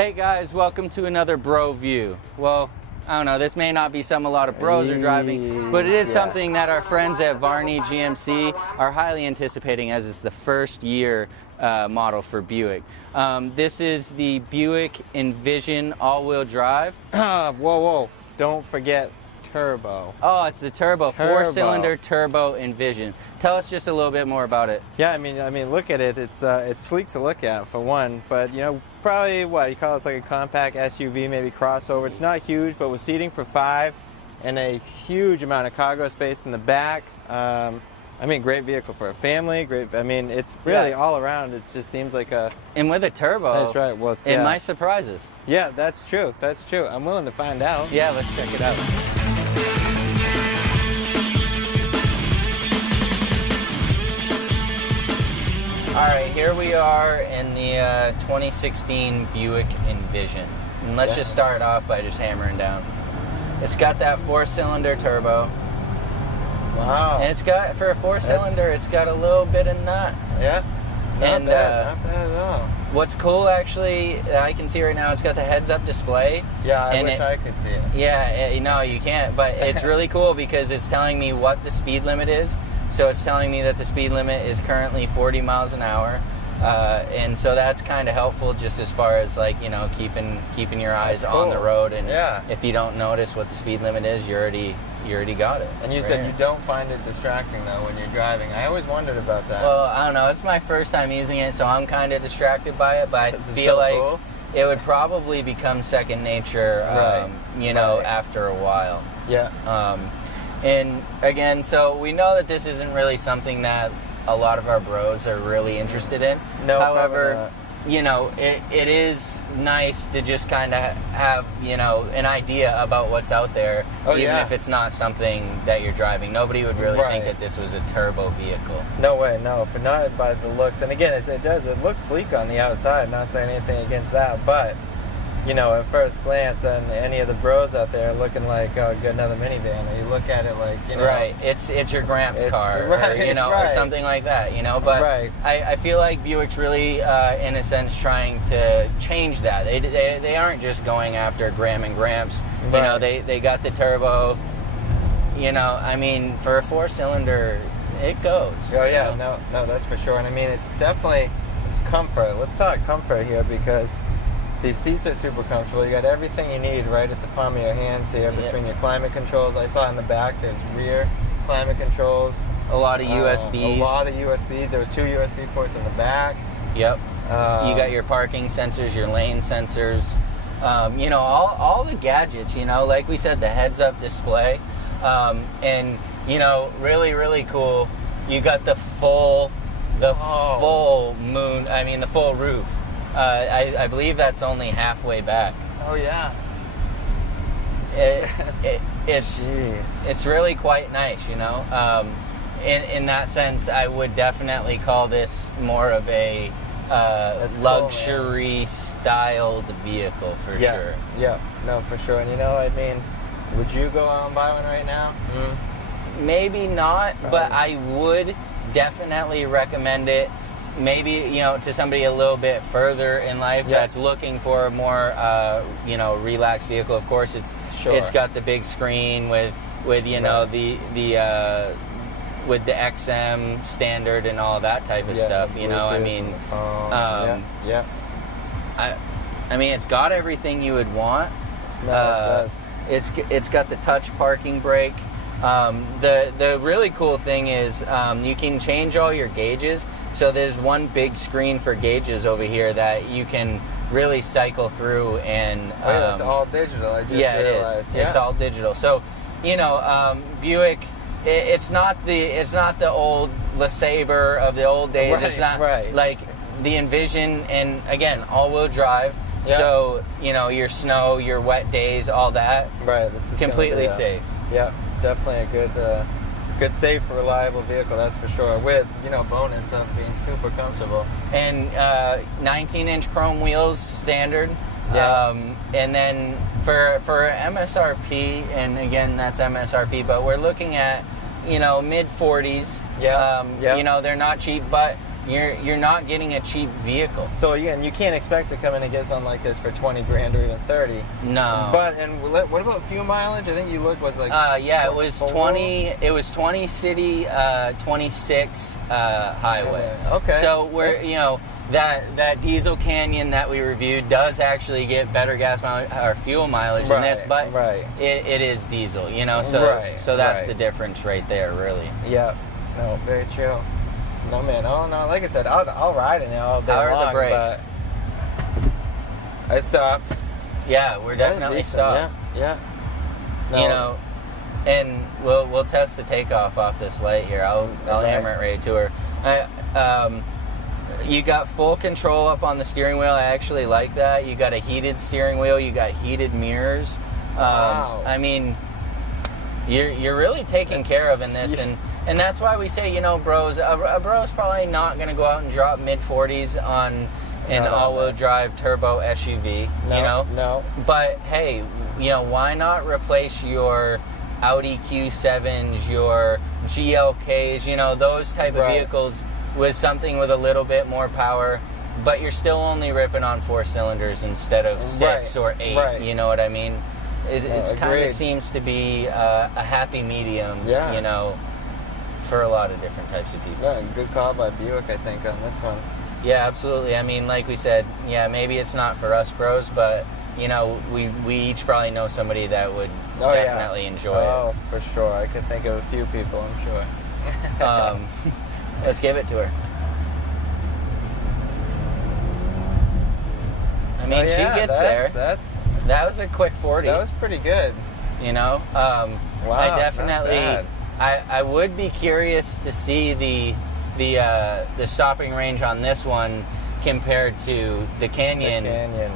Hey guys, welcome to another BroView. Well, I don't know, this may not be something a lot of bros are driving, but it is something that our friends at Varney GMC are highly anticipating, as it's the first year model for Buick. This is the Buick Envision all-wheel drive. Whoa, don't forget turbo. Oh, it's the turbo. Four-cylinder turbo Envision. Tell us just a little bit more about it. Yeah, I mean, look at it. It's sleek to look at for one, but you know, probably what you call it's like a compact SUV, maybe crossover. It's not huge, but with seating for 5 and a huge amount of cargo space in the back. I mean, great vehicle for a family. Great. I mean, it's really all around. It just seems like a. And with a turbo. That's right. Well, it might surprise us. Yeah, that's true. That's true. I'm willing to find out. Yeah, let's check it out. All right, here we are in the 2016 Buick Envision. And let's just start off by just hammering down. It's got that 4-cylinder turbo. Wow. And it's got, for a 4-cylinder, it's got a little bit of nut. Yeah. Not bad at all. What's cool, actually, I can see right now, it's got the heads-up display. Yeah, I wish I could see it. Yeah, no, you can't, but it's really cool because it's telling me what the speed limit is. So it's telling me that the speed limit is currently 40 miles an hour. And so that's kind of helpful just as far as, like, you know, keeping your eyes on the road. And if you don't notice what the speed limit is, you already got it. And you said you don't find it distracting though when you're driving. I always wondered about that. Well, I don't know. It's my first time using it, so I'm kind of distracted by it. But I feel like it would probably become second nature, you know, after a while. Yeah. And again, so we know that this isn't really something that a lot of our bros are really interested in. No, however, you know, it is nice to just kind of have, you know, an idea about what's out there, even if it's not something that you're driving. Nobody would really think that this was a turbo vehicle. No way, no, but not by the looks. And again, it looks sleek on the outside, not saying anything against that, but you know, at first glance, and any of the bros out there looking like, oh, get another minivan, or you look at it like, you know, it's your Gramps car, or, you know, or something like that, you know. But I feel like Buick's really, in a sense, trying to change that. They aren't just going after Graham and Gramps. You know, they got the turbo. You know, I mean, for a 4-cylinder, it goes. Oh yeah, no, that's for sure. And I mean, it's definitely comfort. Let's talk comfort here, because these seats are super comfortable. You got everything you need right at the palm of your hands here, between your climate controls. I saw in the back there's rear climate controls. A lot of USBs. A lot of USBs. There was 2 USB ports in the back. Yep. You got your parking sensors, your lane sensors. You know, all the gadgets, you know, like we said, the heads-up display. And, you know, really, really cool. You got the full moon, I mean, the full roof. I believe that's only halfway back. Oh yeah. It's really quite nice, you know. In that sense, I would definitely call this more of a luxury styled vehicle for sure. Yeah, no, for sure. And you know, I mean, would you go out and buy one right now? Maybe not, but I would definitely recommend it. Maybe, you know, to somebody a little bit further in life that's looking for a more, you know, relaxed vehicle. Of course, it's got the big screen with you know, the with the XM standard and all that type of stuff. You know, I mean, I mean, it's got everything you would want. No, it does. It's got the touch parking brake. The really cool thing is you can change all your gauges. So there's one big screen for gauges over here that you can really cycle through, and it's all digital. I just realized. It is. It's all digital. So, you know, Buick, it's not the old LeSabre of the old days. It's not like the Envision, and again, all-wheel drive. So, you know, your snow, your wet days, all that. This is completely safe. Yeah, definitely a good, safe, reliable vehicle, that's for sure. With, you know, bonus of being super comfortable. And 19-inch chrome wheels, standard. And then for MSRP, and again, that's MSRP, but we're looking at, you know, mid-40s. You know, they're not cheap, but you're not getting a cheap vehicle. So again, you can't expect to come in and get something like this for 20 grand or even 30. No. But and what about fuel mileage? I think you looked was like. Yeah, it was 20. It was 20 city, 26 highway. Okay. So we're that diesel Canyon that we reviewed does actually get better gas mileage or fuel mileage than this, but it is diesel. So that's the difference right there, really. Yeah. No, very true. No, man. Oh, no. Like I said, I'll ride in it all day long. How are the brakes? But I stopped. Yeah, we're definitely stopped. Yeah. No. And we'll test the takeoff off this light here. I'll hammer it right to her. You got full control up on the steering wheel. I actually like that. You got a heated steering wheel. You got heated mirrors. Wow. I mean, you're really taken care of in this, and that's why we say, bros, a bro's probably not going to go out and drop mid-40s on an all-wheel drive turbo SUV, No. But, hey, why not replace your Audi Q7s, your GLKs, those type of vehicles with something with a little bit more power, but you're still only ripping on 4 cylinders instead of 6 or 8, you know what I mean? It kind of seems to be a happy medium, for a lot of different types of people. Yeah, good call by Buick, I think, on this one. Yeah, absolutely. I mean, like we said, maybe it's not for us bros, but, we each probably know somebody that would definitely enjoy it. Oh, for sure. I could think of a few people, I'm sure. Let's give it to her. I mean, she gets there. That was a quick 40. That was pretty good. Wow, I definitely. I would be curious to see the stopping range on this one compared to the Canyon.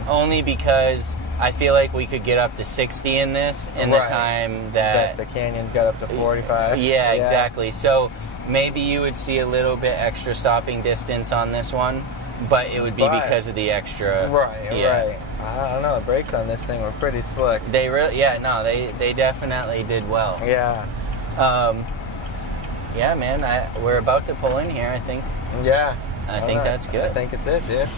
Only because I feel like we could get up to 60 in this in the time that the Canyon got up to 45. Yeah, exactly. So maybe you would see a little bit extra stopping distance on this one, but it would be because of the extra. Right. I don't know. The brakes on this thing were pretty slick. They really, they definitely did well. Yeah. Yeah, man. We're about to pull in here, I think. Yeah. I think that's good. I think it's it, dude.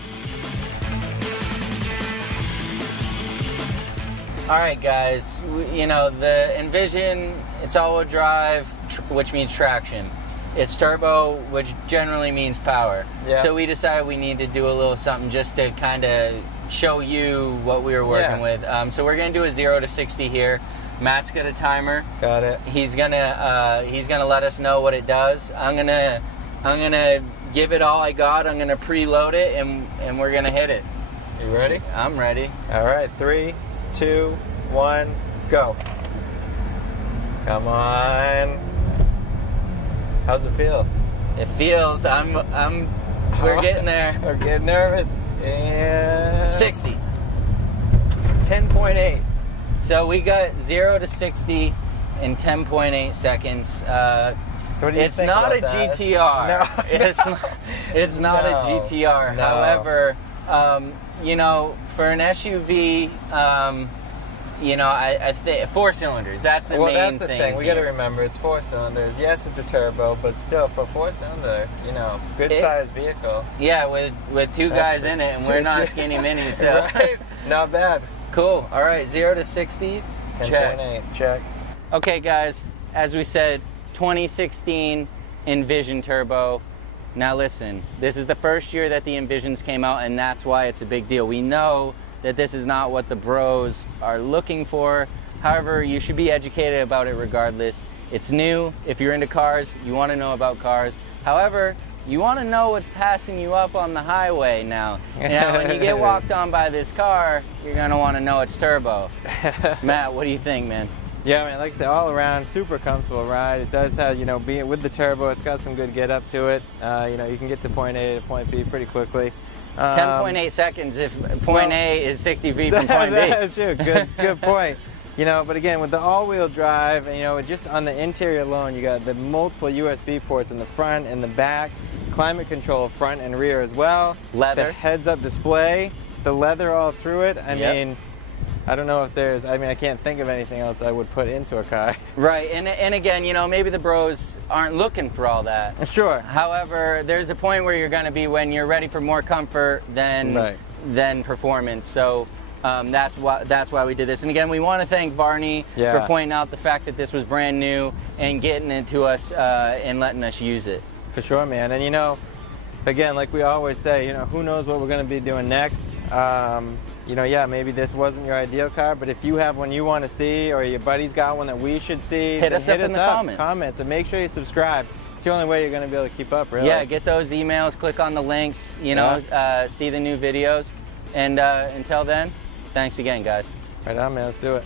All right, guys. The Envision, it's all-wheel drive, which means traction. It's turbo, which generally means power. Yeah. So we decided we need to do a little something just to kind of show you what we were working with. So we're gonna do a 0 to 60 here. Matt's got a timer. Got it. He's gonna let us know what it does. I'm gonna give it all I got. I'm gonna preload it, and we're gonna hit it. You ready? I'm ready. All right, 3, 2, 1, go. Come on. How's it feel? It feels. We're getting there. We're getting nervous. And 60. 10.8. So we got 0 to 60 in 10.8 seconds. So what do you it's think not about a that? GTR. No. It's not a GTR. No. However, for an SUV, I think 4 cylinders. That's the main thing. Well, that's the thing. We got to remember it's 4 cylinders. Yes, it's a turbo, but still, for 4-cylinder, good sized vehicle. Yeah, with 2 guys in it, and we're not skinny minis, so right? Not bad. Cool. All right, 0 to 60. 10.8. Check. Okay, guys. As we said, 2016 Envision Turbo. Now listen, this is the first year that the Envisions came out, and that's why it's a big deal. We know that this is not what the bros are looking for. However, you should be educated about it regardless. It's new. If you're into cars, you want to know about cars. However, you want to know what's passing you up on the highway now. When you get walked on by this car, you're going to want to know it's turbo. Matt, what do you think, man? Yeah, man, like I said, all around, super comfortable ride. It does have, being with the turbo, it's got some good get up to it. You can get to point A to point B pretty quickly. 10.8 seconds if point A is 60 feet from point B. That's true. Good point. But again, with the all-wheel drive, and just on the interior alone, you got the multiple USB ports in the front and the back, climate control front and rear as well. Leather. The heads-up display, the leather all through it. I mean, I don't know if there's, I mean, I can't think of anything else I would put into a car. Right, and again, you know, maybe the bros aren't looking for all that. Sure. However, there's a point where you're going to be when you're ready for more comfort than performance. So that's why we did this. And again, we want to thank Barney for pointing out the fact that this was brand new and getting it to us and letting us use it. For sure, man. And you know, again, like we always say, you know, who knows what we're going to be doing next. You know, yeah, maybe this wasn't your ideal car, but if you have one you want to see, or your buddy's got one that we should see, hit us up in the comments, and make sure you subscribe. It's the only way you're going to be able to keep up, really. Yeah, get those emails, click on the links, you know, see the new videos. And until then, thanks again, guys. Right on, man. Let's do it.